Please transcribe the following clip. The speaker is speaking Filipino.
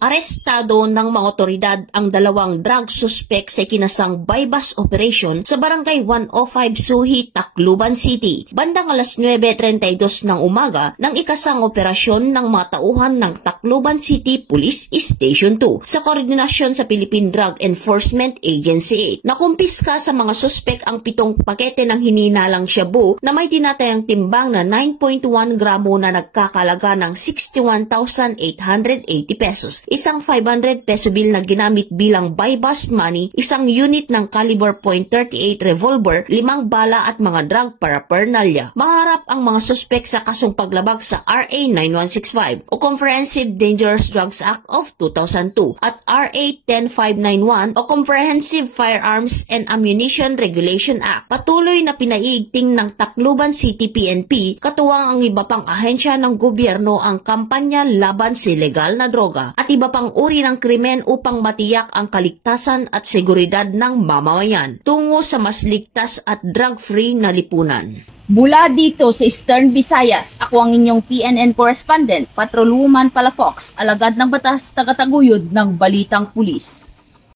Arestado ng mga otoridad ang dalawang drug suspect sa kinasang bypass operation sa Barangay 105 Suhi, Tacloban City. Bandang alas 9:32 ng umaga ng ikasang operasyon ng mga tauhan ng Tacloban City Police Station 2 sa koordinasyon sa Philippine Drug Enforcement Agency. Nakumpiska sa mga suspect ang 7 pakete ng hininalang shabu na may tinatayang timbang na 9.1 gramo na nagkakalaga ng 61,880 pesos. Isang 500 peso bill na ginamit bilang buy-bust money, isang unit ng caliber .38 revolver, 5 bala at mga drug paraphernalia. Maharap ang mga suspek sa kasong paglabag sa RA 9165 o Comprehensive Dangerous Drugs Act of 2002 at RA 10591 o Comprehensive Firearms and Ammunition Regulation Act. Patuloy na pinaiigting ng Tacloban City PNP katuwang ang iba pang ahensya ng gobyerno ang kampanya laban sa ilegal na droga at iba pang uri ng krimen upang matiyak ang kaligtasan at seguridad ng mamamayan tungo sa mas ligtas at drug-free na lipunan. Mula dito sa Eastern Visayas, ako ang inyong PNN correspondent, Patrolwoman Palafox, alagad ng batas, tagataguyod ng Balitang Pulis.